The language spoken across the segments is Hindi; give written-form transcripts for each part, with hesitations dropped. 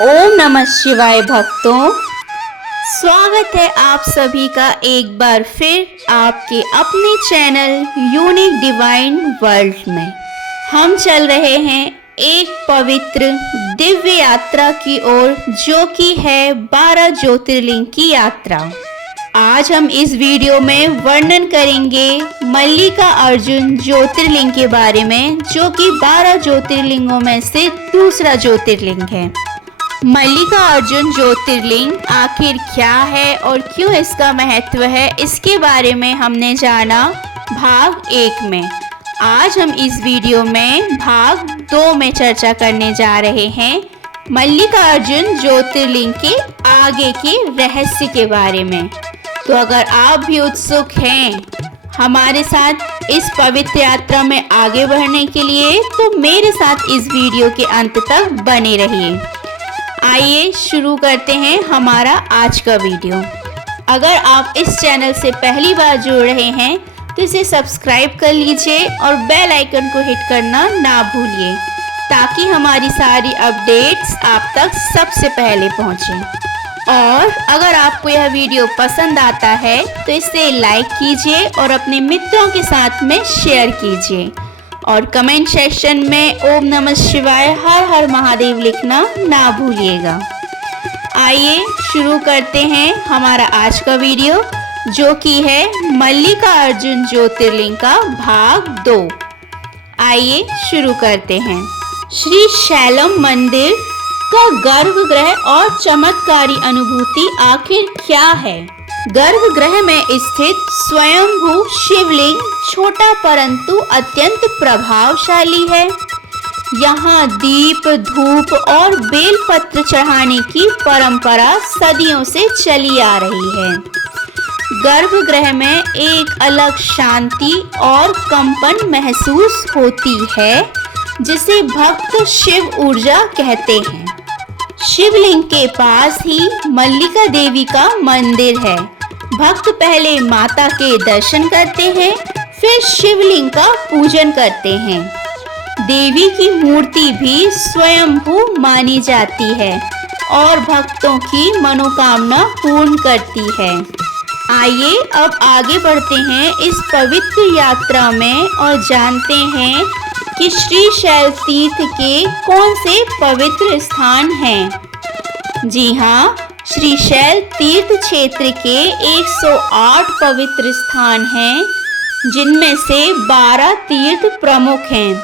ओम नमः शिवाय भक्तों, स्वागत है आप सभी का एक बार फिर आपके अपने चैनल यूनिक डिवाइन वर्ल्ड में। हम चल रहे हैं एक पवित्र दिव्य यात्रा की ओर, जो कि है 12 ज्योतिर्लिंग की यात्रा। आज हम इस वीडियो में वर्णन करेंगे मल्लिकार्जुन ज्योतिर्लिंग के बारे में, जो कि 12 ज्योतिर्लिंगों में से दूसरा ज्योतिर्लिंग है। मल्लिकार्जुन ज्योतिर्लिंग आखिर क्या है और क्यों इसका महत्व है, इसके बारे में हमने जाना भाग 1 में। आज हम इस वीडियो में भाग 2 में चर्चा करने जा रहे हैं मल्लिकार्जुन ज्योतिर्लिंग के आगे के रहस्य के बारे में। तो अगर आप भी उत्सुक हैं हमारे साथ इस पवित्र यात्रा में आगे बढ़ने के लिए, तो मेरे साथ इस वीडियो के अंत तक बने रहिए। आइए शुरू करते हैं हमारा आज का वीडियो। अगर आप इस चैनल से पहली बार जुड़ रहे हैं तो इसे सब्सक्राइब कर लीजिए और बेल आइकन को हिट करना ना भूलिए, ताकि हमारी सारी अपडेट्स आप तक सबसे पहले पहुंचे। और अगर आपको यह वीडियो पसंद आता है तो इसे लाइक कीजिए और अपने मित्रों के साथ में शेयर कीजिए, और कमेंट सेक्शन में ओम नमः शिवाय हर हर महादेव लिखना ना भूलिएगा। आइए शुरू करते हैं हमारा आज का वीडियो, जो कि है मल्लिकार्जुन ज्योतिर्लिंग का भाग 2। आइए शुरू करते हैं। श्री शैलम मंदिर का गर्भगृह और चमत्कारी अनुभूति आखिर क्या है? गर्भगृह में स्थित स्वयंभू शिवलिंग छोटा परंतु अत्यंत प्रभावशाली है। यहाँ दीप, धूप और बेलपत्र चढ़ाने की परंपरा सदियों से चली आ रही है। गर्भगृह में एक अलग शांति और कंपन महसूस होती है, जिसे भक्त शिव ऊर्जा कहते हैं। शिवलिंग के पास ही मल्लिका देवी का मंदिर है। भक्त पहले माता के दर्शन करते हैं, फिर शिवलिंग का पूजन करते हैं। देवी की मूर्ति भी स्वयंभू मानी जाती है और भक्तों की मनोकामना पूर्ण करती है। आइए अब आगे बढ़ते हैं इस पवित्र यात्रा में और जानते हैं कि श्रीशैल तीर्थ के कौन से पवित्र स्थान हैं। जी हाँ, श्रीशैल तीर्थ क्षेत्र के 108 पवित्र स्थान हैं, जिनमें से 12 तीर्थ प्रमुख हैं,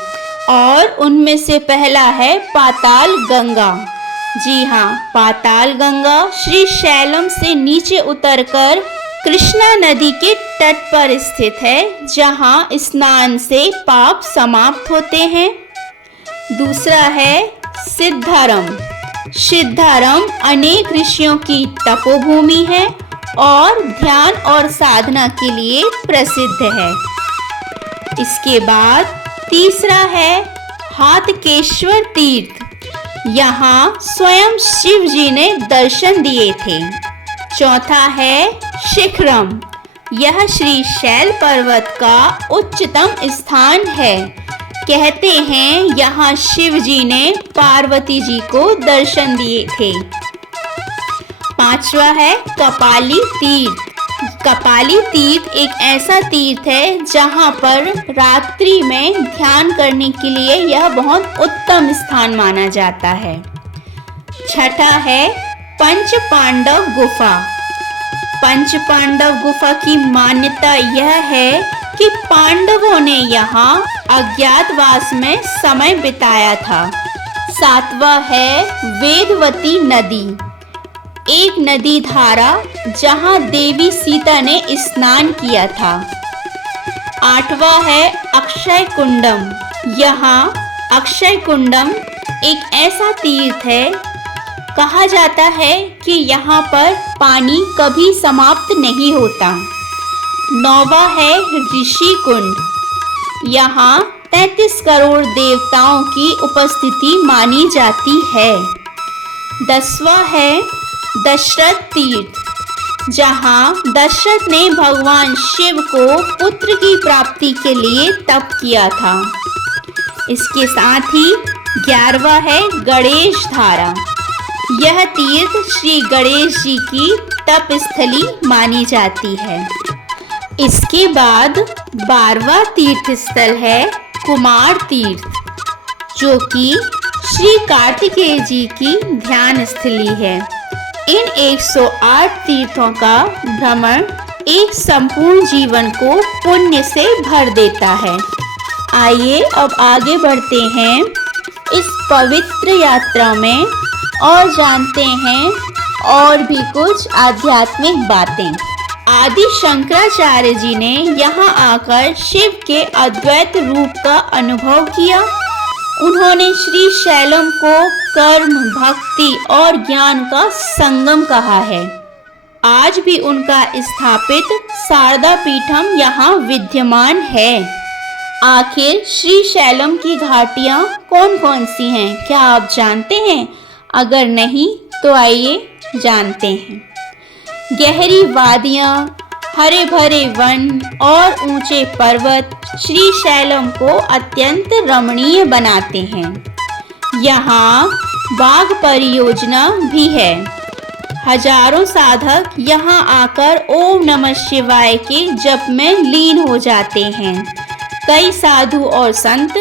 और उनमें से पहला है पाताल गंगा। जी हाँ, पाताल गंगा श्रीशैलम से नीचे उतरकर कृष्णा नदी के तट पर स्थित है, जहाँ स्नान से पाप समाप्त होते हैं। दूसरा है सिद्धारम। सिद्धारम अनेक ऋषियों की तपोभूमि है और ध्यान और साधना के लिए प्रसिद्ध है। इसके बाद तीसरा है हातकेश्वर तीर्थ। यहाँ स्वयं शिव जी ने दर्शन दिए थे। चौथा है शिखरम। यह श्रीशैल पर्वत का उच्चतम स्थान है। कहते हैं यहाँ शिव जी ने पार्वती जी को दर्शन दिए थे। पांचवा है कपाली तीर्थ। कपाली तीर्थ एक ऐसा तीर्थ है जहाँ पर रात्रि में ध्यान करने के लिए यह बहुत उत्तम स्थान माना जाता है। छठा है पंच पांडव गुफा। पंच पांडव गुफा की मान्यता यह है कि पांडवों ने यहाँ अज्ञातवास में समय बिताया था। सातवां है वेदवती नदी, एक नदी धारा जहाँ देवी सीता ने स्नान किया था। आठवां है अक्षय कुंडम। यहाँ अक्षय कुंडम एक ऐसा तीर्थ है, कहा जाता है कि यहाँ पर पानी कभी समाप्त नहीं होता। नौवां है ऋषि कुंड। यहाँ 33 करोड़ देवताओं की उपस्थिति मानी जाती है। 10वां है दशरथ तीर्थ, जहाँ दशरथ ने भगवान शिव को पुत्र की प्राप्ति के लिए तप किया था। इसके साथ ही 11वां है गणेश धारा। यह तीर्थ श्री गणेश जी की तप स्थली मानी जाती है। इसके बाद 12वां तीर्थ स्थल है कुमार तीर्थ, जो कि श्री कार्तिकेय जी की ध्यान स्थली है। इन 108 तीर्थों का भ्रमण एक संपूर्ण जीवन को पुण्य से भर देता है। आइए अब आगे बढ़ते हैं इस पवित्र यात्रा में और जानते हैं और भी कुछ आध्यात्मिक बातें। आदि शंकराचार्य जी ने यहाँ आकर शिव के अद्वैत रूप का अनुभव किया। उन्होंने श्री शैलम को कर्म, भक्ति और ज्ञान का संगम कहा है। आज भी उनका स्थापित शारदा पीठम यहाँ विद्यमान है। आखिर श्री शैलम की घाटियाँ कौन कौन सी हैं, क्या आप जानते हैं? अगर नहीं तो आइए जानते हैं। गहरी वादियाँ, हरे भरे वन और ऊंचे पर्वत श्री शैलम को अत्यंत रमणीय बनाते हैं। यहाँ बाघ परियोजना भी है। हजारों साधक यहाँ आकर ओम नमः शिवाय के जप में लीन हो जाते हैं। कई साधु और संत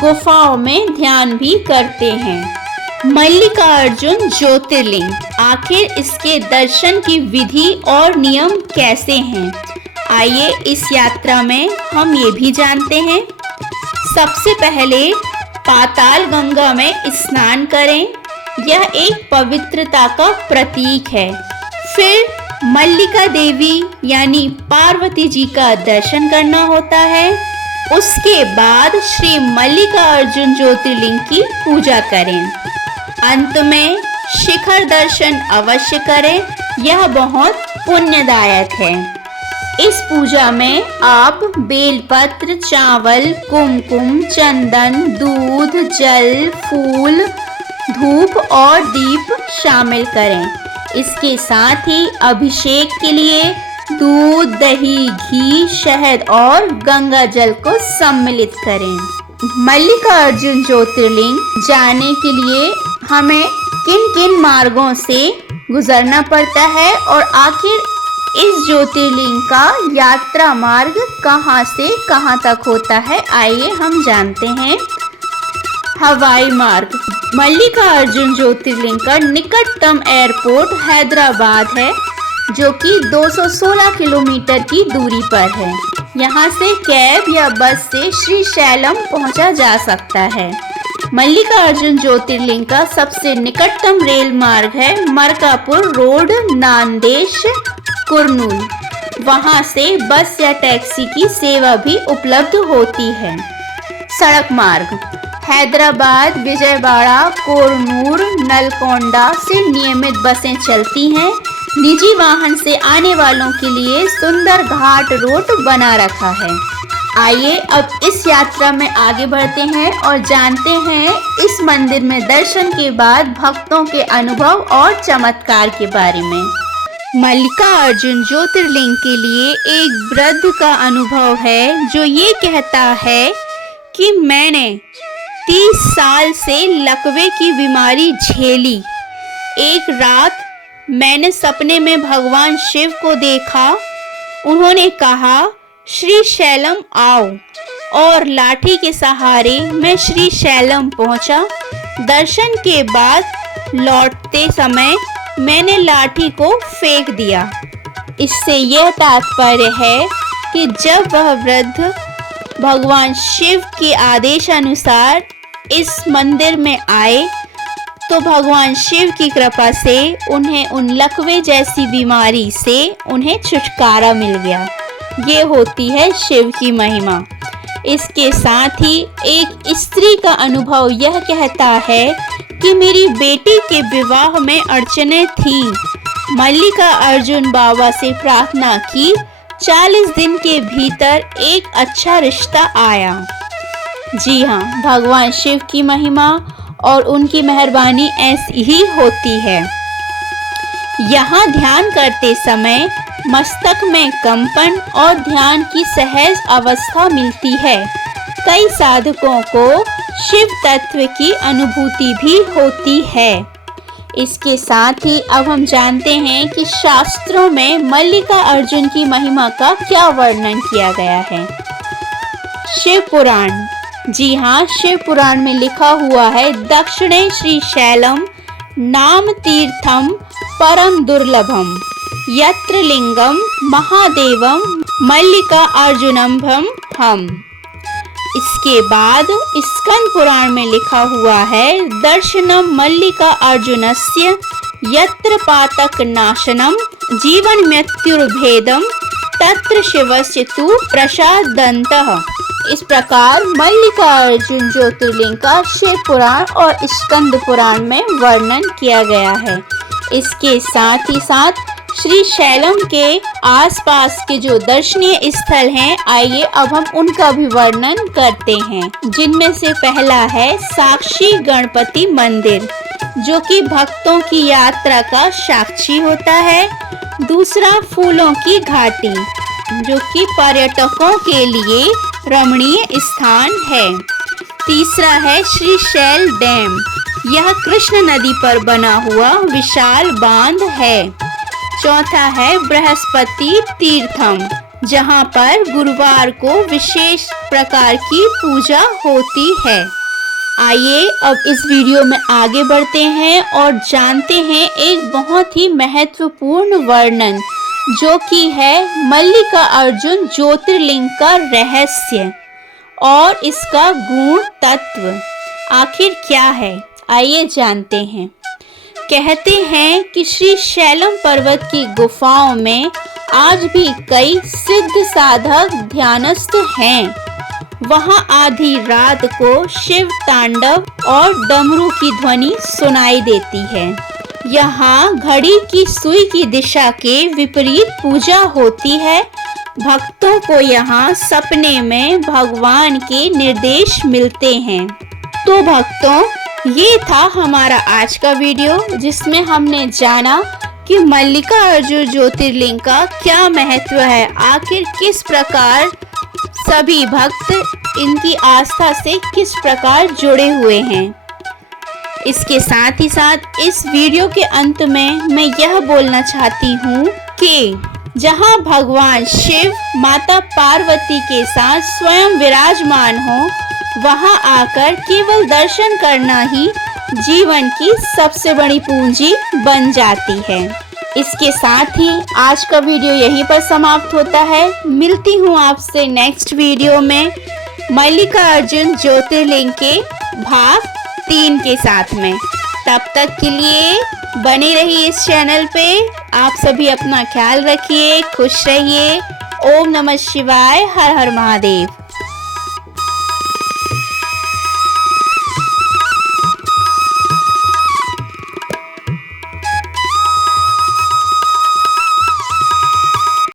गुफाओं में ध्यान भी करते हैं। मल्लिकार्जुन ज्योतिर्लिंग, आखिर इसके दर्शन की विधि और नियम कैसे हैं? आइए इस यात्रा में हम ये भी जानते हैं। सबसे पहले पाताल गंगा में स्नान करें, यह एक पवित्रता का प्रतीक है। फिर मल्लिका देवी यानी पार्वती जी का दर्शन करना होता है। उसके बाद श्री मल्लिकार्जुन ज्योतिर्लिंग की पूजा करें। अंत में शिखर दर्शन अवश्य करें, यह बहुत पुण्यदायक है। इस पूजा में आप बेलपत्र, चावल, कुमकुम, चंदन, दूध, जल, फूल, धूप और दीप शामिल करें। इसके साथ ही अभिषेक के लिए दूध, दही, घी, शहद और गंगा जल को सम्मिलित करें। मल्लिकार्जुन ज्योतिर्लिंग जाने के लिए हमें किन किन मार्गों से गुजरना पड़ता है और आखिर इस ज्योतिर्लिंग का यात्रा मार्ग कहाँ से कहाँ तक होता है, आइए हम जानते हैं। हवाई मार्ग। मल्लिकार्जुन ज्योतिर्लिंग का निकटतम एयरपोर्ट हैदराबाद है, जो कि 216 किलोमीटर की दूरी पर है। यहाँ से कैब या बस से श्री शैलम पहुँचा जा सकता है। मल्लिकार्जुन ज्योतिर्लिंग का सबसे निकटतम रेल मार्ग है मरकापुर रोड, नांदेश, कुर्नूल। वहाँ से बस या टैक्सी की सेवा भी उपलब्ध होती है। सड़क मार्ग। हैदराबाद, विजयवाड़ा, कोरनूर, नलकोंडा से नियमित बसें चलती हैं। निजी वाहन से आने वालों के लिए सुंदर घाट रोड बना रखा है। आइए अब इस यात्रा में आगे बढ़ते हैं और जानते हैं इस मंदिर में दर्शन के बाद भक्तों के अनुभव और चमत्कार के बारे में। मल्लिकार्जुन ज्योतिर्लिंग के लिए एक वृद्ध का अनुभव है, जो ये कहता है कि मैंने 30 साल से लकवे की बीमारी झेली। एक रात मैंने सपने में भगवान शिव को देखा। उन्होंने कहा, श्री शैलम आओ, और लाठी के सहारे मैं श्री शैलम पहुंचा। दर्शन के बाद लौटते समय मैंने लाठी को फेंक दिया। इससे यह तात्पर्य है कि जब वह वृद्ध भगवान शिव के आदेशानुसार इस मंदिर में आए तो भगवान शिव की कृपा से उन्हें उन लकवे जैसी बीमारी से उन्हें छुटकारा मिल गया। ये होती है शिव की महिमा। इसके साथ ही एक स्त्री का अनुभव यह कहता है कि मेरी बेटी के विवाह में अड़चनें थी। मल्लिका अर्जुन बाबा से प्रार्थना की, 40 दिन के भीतर एक अच्छा रिश्ता आया। जी हाँ, भगवान शिव की महिमा और उनकी मेहरबानी ऐसी ही होती है। यहाँ ध्यान करते समय मस्तक में कंपन और ध्यान की सहज अवस्था मिलती है। कई साधकों को शिव तत्व की अनुभूति भी होती है। इसके साथ ही अब हम जानते हैं कि शास्त्रों में मल्लिका अर्जुन की महिमा का क्या वर्णन किया गया है। शिव पुराण, जी हाँ, शिव पुराण में लिखा हुआ है, दक्षिणे श्री शैलम नाम तीर्थम परम दुर्लभम यत्र लिंगम महादेवम मल्लिका अर्जुनम्भम हम। इसके बाद स्कंद पुराण में लिखा हुआ है, दर्शनम मल्लिका अर्जुनस्य यत्र पातक नाशनम जीवन मृत्युर्भेदम तत्र शिवस्य तु प्रसादन्तः। इस प्रकार मल्लिका अर्जुन ज्योतिर्लिंग का शिव पुराण और स्कंद पुराण में वर्णन किया गया है। इसके साथ ही साथ श्री शैलम के आसपास के जो दर्शनीय स्थल हैं, आइए अब हम उनका भी वर्णन करते हैं, जिनमें से पहला है साक्षी गणपति मंदिर, जो कि भक्तों की यात्रा का साक्षी होता है। दूसरा फूलों की घाटी, जो कि पर्यटकों के लिए रमणीय स्थान है। तीसरा है श्री शैल डैम, यह कृष्ण नदी पर बना हुआ विशाल बांध है। चौथा है बृहस्पति तीर्थम, जहां पर गुरुवार को विशेष प्रकार की पूजा होती है। आइए अब इस वीडियो में आगे बढ़ते हैं और जानते हैं एक बहुत ही महत्वपूर्ण वर्णन, जो कि है मल्लिका अर्जुन ज्योतिर्लिंग का रहस्य और इसका गुण तत्व आखिर क्या है। आइए जानते हैं। कहते हैं कि श्री शैलम पर्वत की गुफाओं में आज भी कई सिद्ध साधक ध्यानस्थ हैं। वहां आधी रात को शिव तांडव और डमरू की ध्वनि सुनाई देती है। यहाँ घड़ी की सुई की दिशा के विपरीत पूजा होती है। भक्तों को यहाँ सपने में भगवान के निर्देश मिलते हैं। तो भक्तों, ये था हमारा आज का वीडियो, जिसमें हमने जाना कि मल्लिका अर्जुन ज्योतिर्लिंग का क्या महत्व है, आखिर किस प्रकार सभी भक्त इनकी आस्था से किस प्रकार जुड़े हुए हैं। इसके साथ ही साथ इस वीडियो के अंत में मैं यह बोलना चाहती हूँ कि जहाँ भगवान शिव माता पार्वती के साथ स्वयं विराजमान हो, वहां आकर केवल दर्शन करना ही जीवन की सबसे बड़ी पूंजी बन जाती है। इसके साथ ही आज का वीडियो यहीं पर समाप्त होता है। मिलती हूँ आपसे नेक्स्ट वीडियो में मल्लिका अर्जुन ज्योतिर्लिंग के भाग 3 के साथ में। तब तक के लिए बने रहिए इस चैनल पे। आप सभी अपना ख्याल रखिए, खुश रहिए। ओम नमः शिवाय, हर हर महादेव।